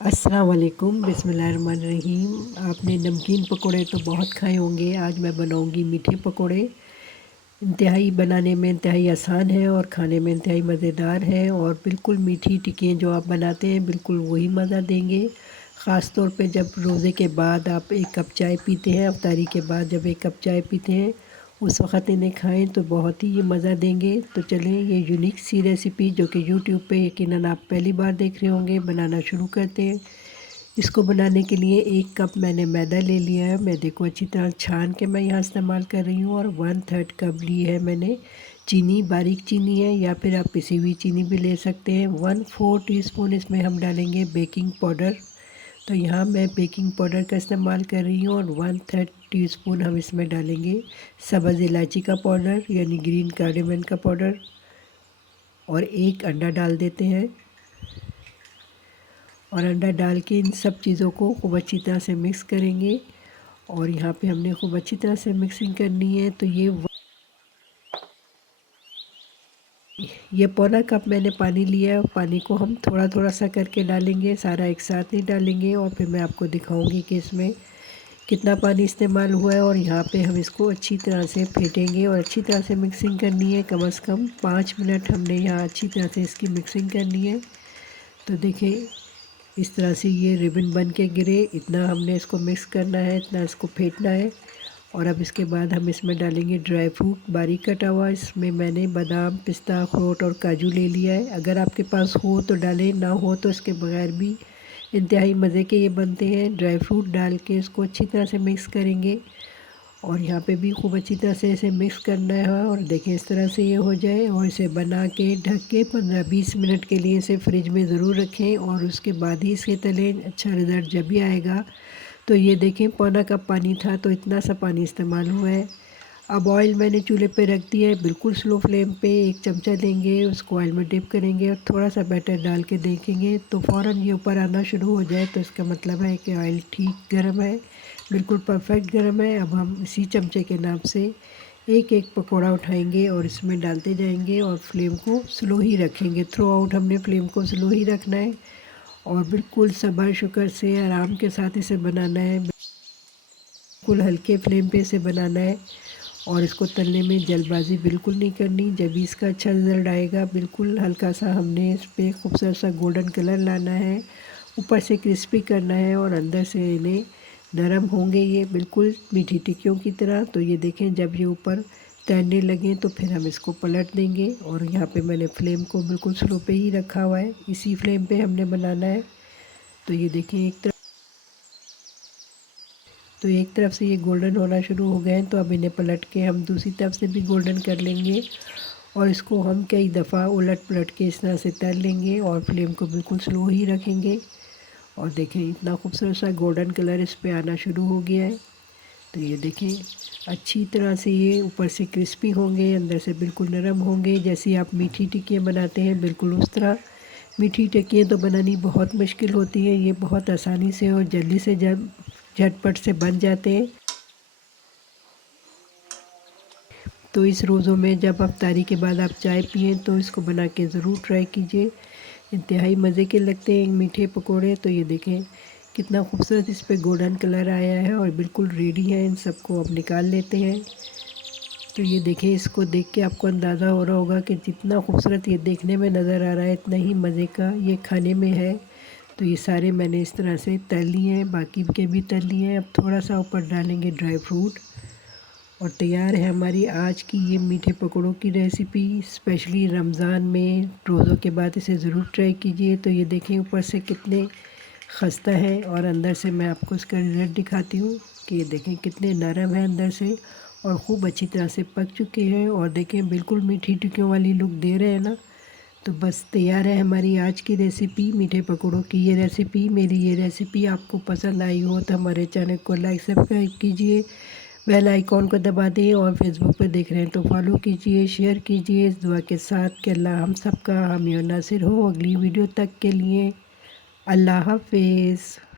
अस्सलाम वालेकुम, बिस्मिल्लाहिर्रहमानिर्रहीम। आपने नमकीन पकोड़े तो बहुत खाए होंगे। आज मैं बनाऊंगी मीठे पकोड़े। इंतहाई बनाने में इंतहाई आसान है और खाने में इंतहाई मज़ेदार है और बिल्कुल मीठी टिक्कियाँ जो आप बनाते हैं बिल्कुल वही मज़ा देंगे। ख़ास तौर पे जब रोज़े के बाद आप 1 कप चाय पीते हैं, अफ्तारी के बाद जब 1 कप चाय पीते हैं उस वक़्त इन्हें खाएँ तो बहुत ही ये मज़ा देंगे। तो चलें ये यूनिक सी रेसिपी जो कि यूट्यूब पे यकीनन आप पहली बार देख रहे होंगे, बनाना शुरू करते हैं। इसको बनाने के लिए 1 कप मैंने मैदा ले लिया है। मैदे को अच्छी तरह छान के मैं यहाँ इस्तेमाल कर रही हूँ और 1/3 कप ली है मैंने चीनी, बारीक चीनी है या फिर आप पिसी हुई चीनी भी ले सकते हैं। 1/4 टीस्पून इसमें हम डालेंगे बेकिंग पाउडर। तो यहाँ मैं बेकिंग पाउडर का इस्तेमाल कर रही हूँ और 1/3 टीस्पून हम इसमें डालेंगे सब्ज़ इलायची का पाउडर यानी ग्रीन कार्डेमन का पाउडर और 1 अंडा डाल देते हैं। और अंडा डाल के इन सब चीज़ों को खूब अच्छी तरह से मिक्स करेंगे और यहाँ पे हमने खूब अच्छी तरह से मिक्सिंग करनी है। तो ये पौना कप मैंने पानी लिया है। पानी को हम थोड़ा थोड़ा सा करके डालेंगे, सारा एक साथ नहीं डालेंगे और फिर मैं आपको दिखाऊंगी कि इसमें कितना पानी इस्तेमाल हुआ है। और यहाँ पे हम इसको अच्छी तरह से फेंटेंगे और अच्छी तरह से मिक्सिंग करनी है। कम से कम 5 मिनट हमने यहाँ अच्छी तरह से इसकी मिक्सिंग करनी है। तो देखिए इस तरह से ये रिबन बन के गिरे, इतना हमने इसको मिक्स करना है, इतना इसको फेंटना है। और अब इसके बाद हम इसमें डालेंगे ड्राई फ्रूट बारीक कटा हुआ। इसमें मैंने बादाम, पिस्ता, अखरोट और काजू ले लिया है। अगर आपके पास हो तो डालें, ना हो तो इसके बगैर भी इंतहाई मज़े के ये बनते हैं। ड्राई फ्रूट डाल के इसको अच्छी तरह से मिक्स करेंगे और यहाँ पे भी खूब अच्छी तरह से इसे मिक्स करना है। और देखें इस तरह से ये हो जाए और इसे बना के ढक के 15-20 मिनट के लिए इसे फ्रिज में ज़रूर रखें और उसके बाद ही इसे तलें। अच्छा रिज़ल्ट जब भी आएगा। तो ये देखें पौना कप पानी था तो इतना सा पानी इस्तेमाल हुआ है। अब ऑयल मैंने चूल्हे पे रख दिया है बिल्कुल स्लो फ्लेम पे। 1 चमचा लेंगे, उसको ऑयल में डिप करेंगे और थोड़ा सा बैटर डाल के देखेंगे तो फ़ौरन ये ऊपर आना शुरू हो जाए तो इसका मतलब है कि ऑयल ठीक गर्म है, बिल्कुल परफेक्ट गर्म है। अब हम इसी चमचे के नाप से एक एक पकौड़ा उठाएंगे और इसमें डालते जाएंगे और फ्लेम को स्लो ही रखेंगे। थ्रू आउट हमने फ्लेम को स्लो ही रखना है और बिल्कुल सब्र शुक्र से आराम के साथ इसे बनाना है। बिल्कुल हल्के फ्लेम पे इसे बनाना है और इसको तलने में जल्दबाजी बिल्कुल नहीं करनी। जब भी इसका अच्छा रिज़ल्ट आएगा बिल्कुल हल्का सा हमने इस पर खूबसूरत सा गोल्डन कलर लाना है, ऊपर से क्रिस्पी करना है और अंदर से इन्हें नरम होंगे ये बिल्कुल मीठी टिक्कियों की तरह। तो ये देखें जब ये ऊपर तैरने लगें तो फिर हम इसको पलट देंगे और यहाँ पे मैंने फ्लेम को बिल्कुल स्लो पे ही रखा हुआ है, इसी फ्लेम पे हमने बनाना है। तो ये देखें एक तरफ से ये गोल्डन होना शुरू हो गए हैं तो अब इन्हें पलट के हम दूसरी तरफ से भी गोल्डन कर लेंगे और इसको हम कई दफ़ा उलट पलट के इस तरह से तल लेंगे और फ्लेम को बिल्कुल स्लो ही रखेंगे। और देखें इतना खूबसूरत सा गोल्डन कलर इस पे आना शुरू हो गया है। तो ये देखें अच्छी तरह से ये ऊपर से क्रिस्पी होंगे, अंदर से बिल्कुल नरम होंगे। जैसे आप मीठी टिक्कियाँ बनाते हैं बिल्कुल उस तरह। मीठी टिक्कियाँ तो बनानी बहुत मुश्किल होती है, ये बहुत आसानी से और जल्दी से झटपट से बन जाते हैं। तो इस रोज़ों में जब अफ्तारी के बाद आप चाय पिएं तो इसको बना के ज़रूर ट्राई कीजिए। इंतहाई मज़े के लगते हैं मीठे पकोड़े। तो ये देखें कितना खूबसूरत इस पे गोल्डन कलर आया है और बिल्कुल रेडी है। इन सबको अब निकाल लेते हैं। तो ये देखें इसको देख के आपको अंदाज़ा हो रहा होगा कि जितना खूबसूरत ये देखने में नज़र आ रहा है इतना ही मज़े का ये खाने में है। तो ये सारे मैंने इस तरह से तल लिए हैं, बाकी के भी तल लिए हैं। अब थोड़ा सा ऊपर डालेंगे ड्राई फ्रूट और तैयार है हमारी आज की ये मीठे पकौड़ों की रेसिपी। स्पेशली रमज़ान में रोज़ों के बाद इसे ज़रूर ट्राई कीजिए। तो ये देखें ऊपर से कितने खस्ता है और अंदर से मैं आपको इसका रिज़ल्ट दिखाती हूँ कि ये देखें कितने नरम है अंदर से और ख़ूब अच्छी तरह से पक चुके हैं। और देखें बिल्कुल मीठी टिक्कियों वाली लुक दे रहे हैं ना। तो बस तैयार है हमारी आज की रेसिपी मीठे पकौड़ों की। ये रेसिपी मेरी ये रेसिपी आपको पसंद आई हो तो हमारे चैनल को लाइक सब्सक्राइब कीजिए, बेल आइकॉन को दबा दें और फेसबुक पर देख रहे हैं तो फॉलो कीजिए, शेयर कीजिए इस दुआ के साथ कि अल्लाह हम सबका हामी और नासिर हो। अगली वीडियो तक के लिए अल्लाह हाफ़िज़।